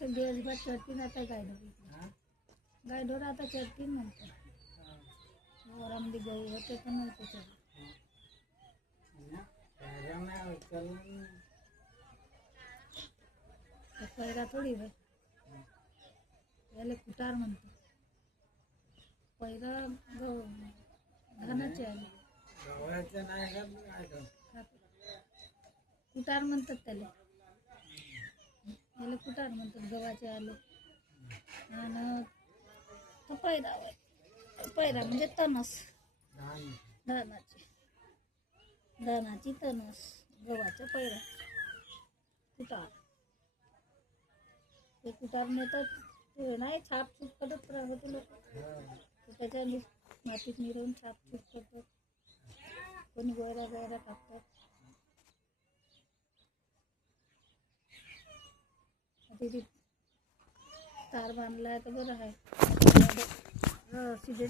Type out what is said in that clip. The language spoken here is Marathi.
कसं दिवसभर चढतील आता गायढोर आता चढतील म्हणतात. वरामध्ये गहू होते पण नव्हते चढ. पैरा थोडी भाई याला कुटार म्हणतो. पैरा धानाचे आले कुटार म्हणतात त्याला. याला कुटार म्हणतात गव्हाचे आले. आणि तो पैरा पैरा म्हणजे तणस धानाची तणस गव्हाचं पैरा कुटार. ते कुटार नेतात ते नाही छापछूप करत राहत लोक. त्याच्या मातीत मिरवून छापछूप करतात. कोणी गोयरा गोयरा टाकतात. तिथे तार बांधला तर बरं आहे.